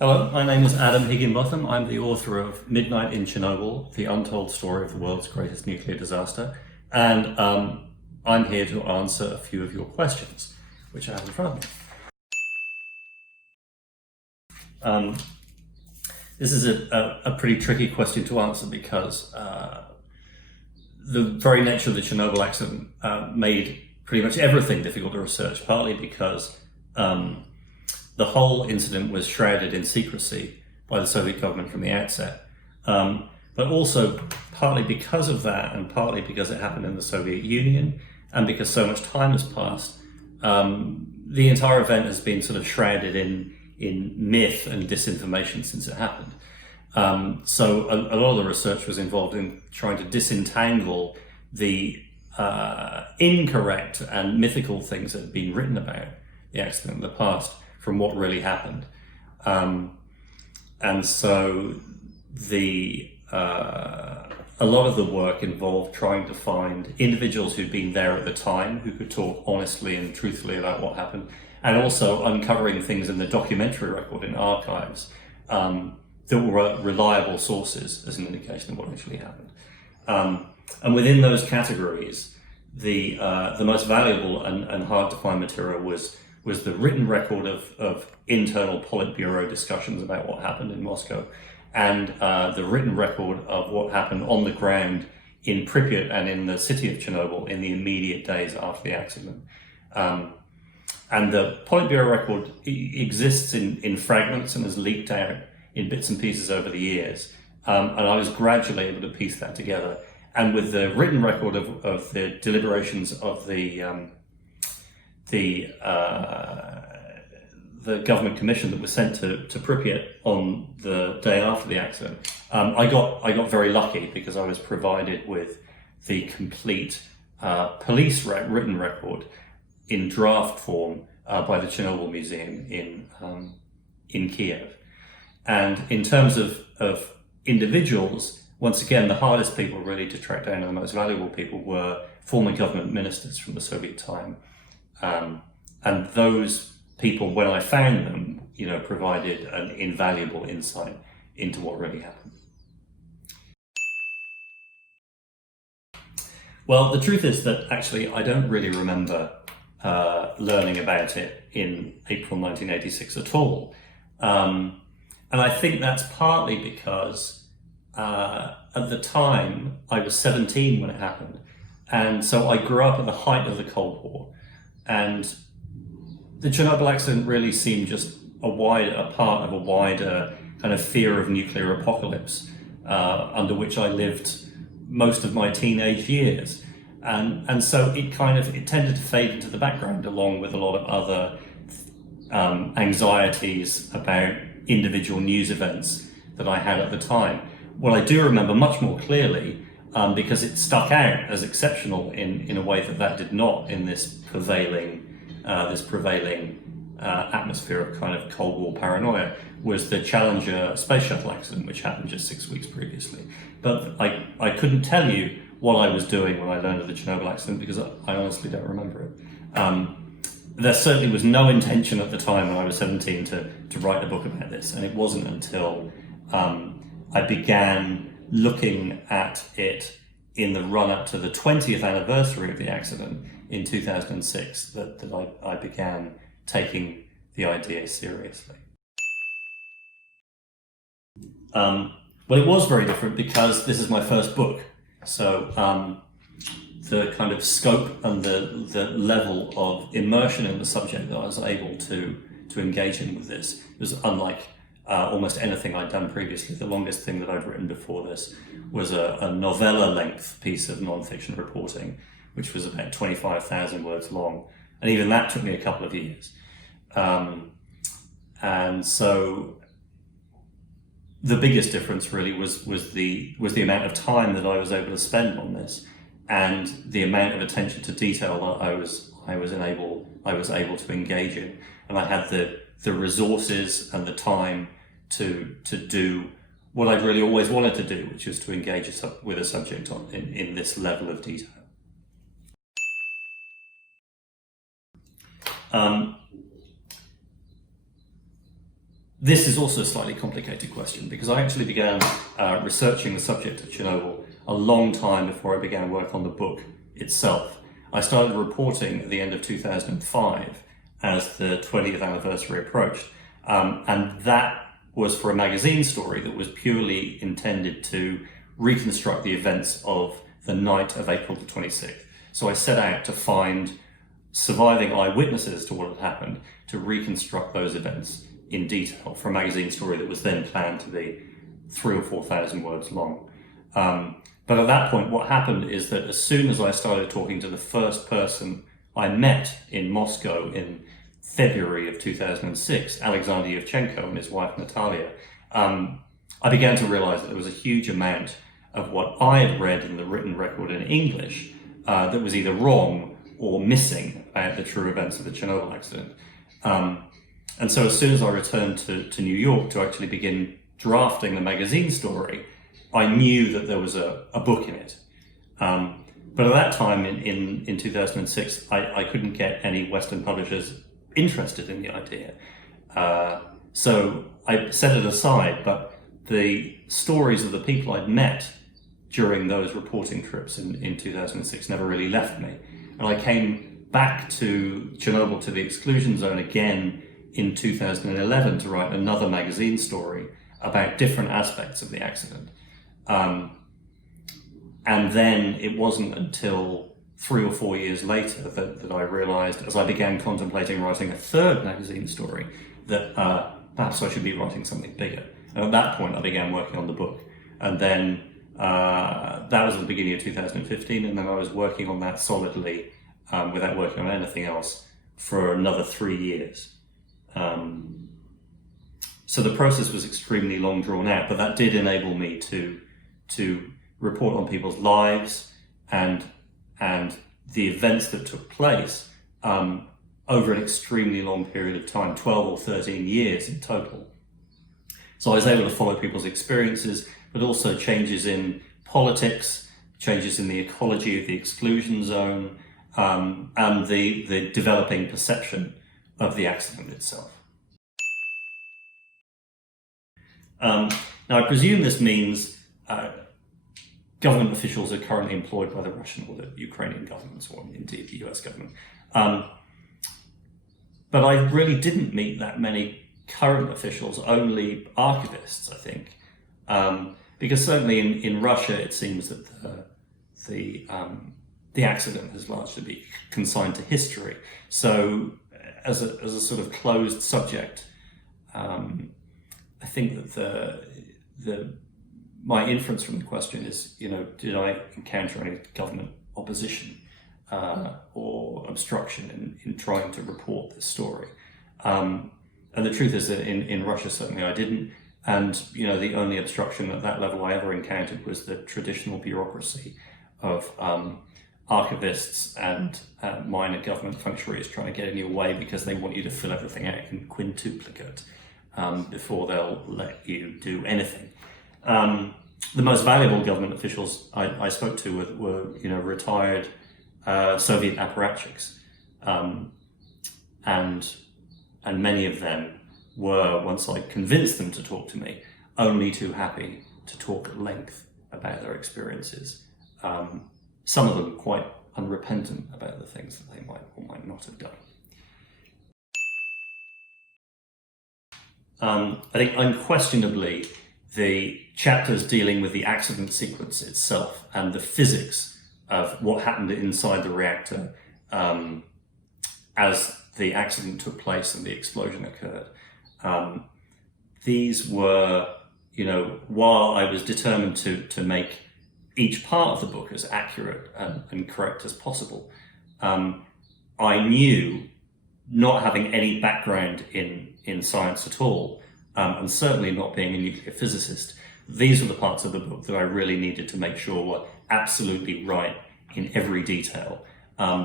Hello, my name is Adam Higginbotham. I'm the author of Midnight in Chernobyl, the untold story of the world's greatest nuclear disaster. And I'm here to answer a few of your questions, which I have in front of me. This is a pretty tricky question to answer because the very nature of the Chernobyl accident made pretty much everything difficult to research, partly because the whole incident was shrouded in secrecy by the Soviet government from the outset. But also partly because of that, and partly because it happened in the Soviet Union, and because so much time has passed, the entire event has been sort of shrouded in myth and disinformation since it happened. So a lot of the research was involved in trying to disentangle the incorrect and mythical things that had been written about the accident in the past from what really happened. And so a lot of the work involved trying to find individuals who'd been there at the time who could talk honestly and truthfully about what happened, and also uncovering things in the documentary record in archives that were reliable sources as an indication of what actually happened. And within those categories, the most valuable and hard to find material was the written record of internal Politburo discussions about what happened in Moscow, and the written record of what happened on the ground in Pripyat and in the city of Chernobyl in the immediate days after the accident. And the Politburo record exists in fragments and has leaked out in bits and pieces over the years. And I was gradually able to piece that together. And with the written record of the deliberations of the government commission that was sent to Pripyat on the day after the accident, I got very lucky because I was provided with the complete police written record in draft form by the Chernobyl Museum in Kiev. And in terms of individuals, once again, the hardest people really to track down and the most valuable people were former government ministers from the Soviet time. And those people, when I found them, provided an invaluable insight into what really happened. Well, the truth is that actually I don't really remember learning about it in April 1986 at all. And I think that's partly because at the time I was 17 when it happened. And so I grew up at the height of the Cold War. And the Chernobyl accident really seemed just a part of a wider kind of fear of nuclear apocalypse under which I lived most of my teenage years. And so it tended to fade into the background along with a lot of other anxieties about individual news events that I had at the time. What I do remember much more clearly, because it stuck out as exceptional in a way that did not in this prevailing atmosphere of kind of Cold War paranoia, was the Challenger space shuttle accident, which happened just 6 weeks previously. But I couldn't tell you what I was doing when I learned of the Chernobyl accident because I honestly don't remember it. There certainly was no intention at the time when I was 17 to write a book about this, and it wasn't until I began looking at it in the run-up to the 20th anniversary of the accident in 2006 that I began taking the idea seriously. Well, it was very different because this is my first book, so the kind of scope and the level of immersion in the subject that I was able to engage in with this was unlike almost anything I'd done previously. The longest thing that I'd written before this was a novella-length piece of non-fiction reporting, which was about 25,000 words long, and even that took me a couple of years. And so the biggest difference really was the amount of time that I was able to spend on this, and the amount of attention to detail that I was able to engage in, and I had the resources and the time to do what I'd really always wanted to do, which was to engage with a subject in this level of detail. This is also a slightly complicated question because I actually began researching the subject of Chernobyl a long time before I began work on the book itself. I started reporting at the end of 2005 as the 20th anniversary approached, and that was for a magazine story that was purely intended to reconstruct the events of the night of April the 26th. So I set out to find surviving eyewitnesses to what had happened to reconstruct those events in detail for a magazine story that was then planned to be 3,000 or 4,000 words long. But at that point, what happened is that as soon as I started talking to the first person I met in Moscow in February of 2006, Alexander Yevchenko and his wife Natalia, I began to realize that there was a huge amount of what I had read in the written record in English that was either wrong or missing about the true events of the Chernobyl accident. And so as soon as I returned to New York to actually begin drafting the magazine story, I knew that there was a book in it. But at that time in 2006, I couldn't get any Western publishers interested in the idea. So I set it aside, but the stories of the people I'd met during those reporting trips in 2006 never really left me. And I came back to Chernobyl, to the exclusion zone again in 2011 to write another magazine story about different aspects of the accident. And then it wasn't until 3 or 4 years later that I realized, as I began contemplating writing a third magazine story, that perhaps I should be writing something bigger. And at that point, I began working on the book. And then that was at the beginning of 2015, and then I was working on that solidly without working on anything else for another 3 years. So the process was extremely long drawn out, but that did enable me to report on people's lives and the events that took place over an extremely long period of time, 12 or 13 years in total. So I was able to follow people's experiences, but also changes in politics, changes in the ecology of the exclusion zone, and the developing perception of the accident itself. Now, I presume this means government officials are currently employed by the Russian or the Ukrainian governments, or indeed the US government. But I really didn't meet that many current officials, only archivists, I think. Because certainly in Russia, it seems that the accident has largely been consigned to history. So as a sort of closed subject, I think that my inference from the question is, did I encounter any government opposition or obstruction in trying to report this story? And the truth is that in Russia, certainly I didn't. And, the only obstruction at that level I ever encountered was the traditional bureaucracy of archivists and minor government functionaries trying to get in your way because they want you to fill everything out in quintuplicate before they'll let you do anything. The most valuable government officials I spoke to were retired Soviet apparatchiks, and many of them were, once I convinced them to talk to me, only too happy to talk at length about their experiences. Some of them quite unrepentant about the things that they might or might not have done. I think unquestionably the chapters dealing with the accident sequence itself and the physics of what happened inside the reactor as the accident took place and the explosion occurred. These were, while I was determined to make each part of the book as accurate and correct as possible, I knew, not having any background in science at all, and certainly not being a nuclear physicist, these were the parts of the book that I really needed to make sure were absolutely right in every detail,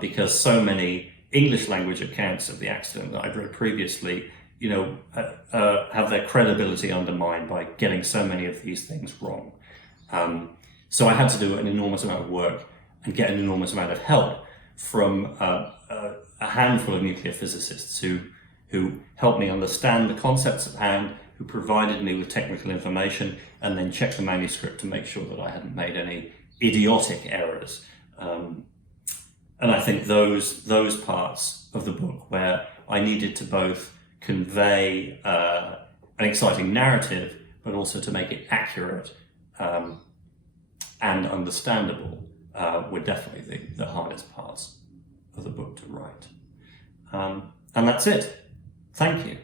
because so many English language accounts of the accident that I'd read previously, have their credibility undermined by getting so many of these things wrong. So I had to do an enormous amount of work and get an enormous amount of help from a handful of nuclear physicists who helped me understand the concepts at hand who provided me with technical information and then checked the manuscript to make sure that I hadn't made any idiotic errors. And I think those parts of the book where I needed to both convey an exciting narrative, but also to make it accurate and understandable, were definitely the hardest parts of the book to write. And that's it. Thank you.